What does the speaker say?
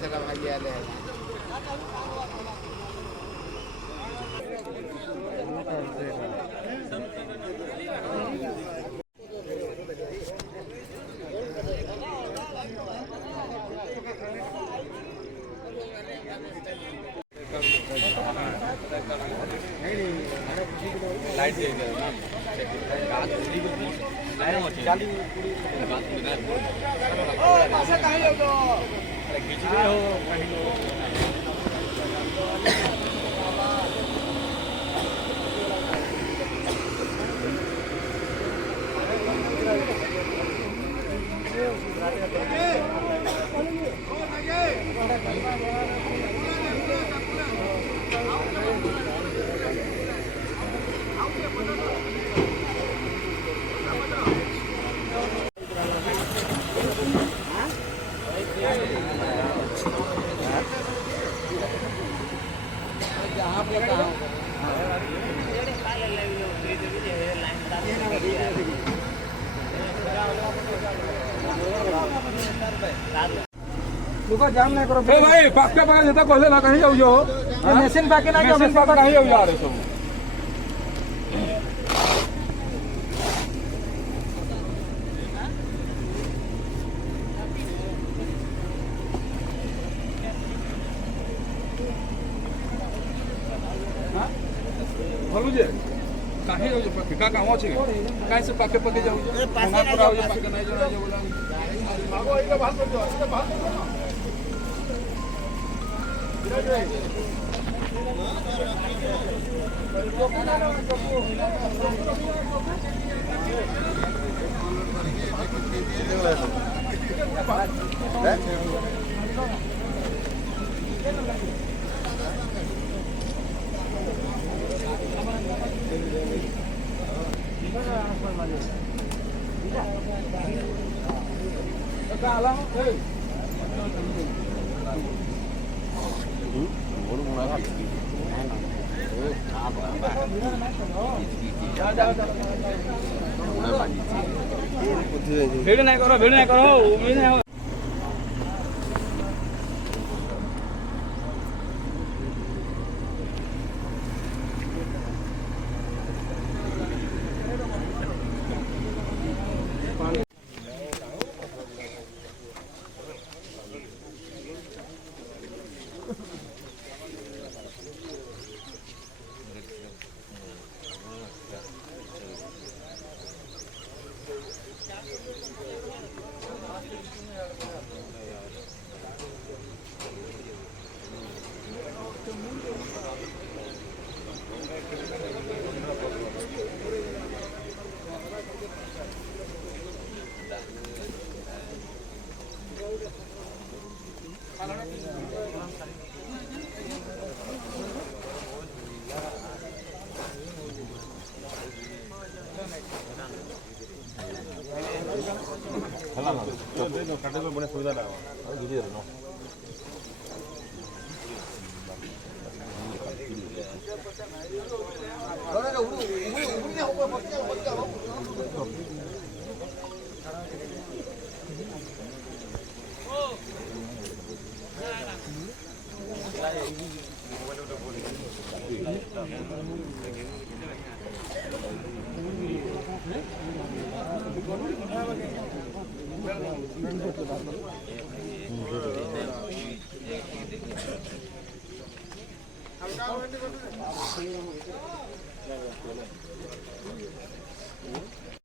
সেটা ভাগিয়ে আলে लाइट दे दे ना गात पूरी को लाइट मत चाली पूरी गात पूरी ना ओ पासे काहे हो अरे खींच रहे हो कहीं लो लुका जाम नहीं करो भाई पाके पाके जता कहले ना कहीं जाऊ जो मशीन पाके ना मशीन पाके कहीं जाऊ जा रे सब भलु जे काहे जाऊ पाके का काम अछि काहे से पाके पाके जाऊ पाके ना जाऊ पाके नहीं जाऊ बोला बाबू इधर बात कर दो इधर बात कर दो भीड़ नहीं करो उम्मीद नहीं काटे बड़े सुविधा ना हल्का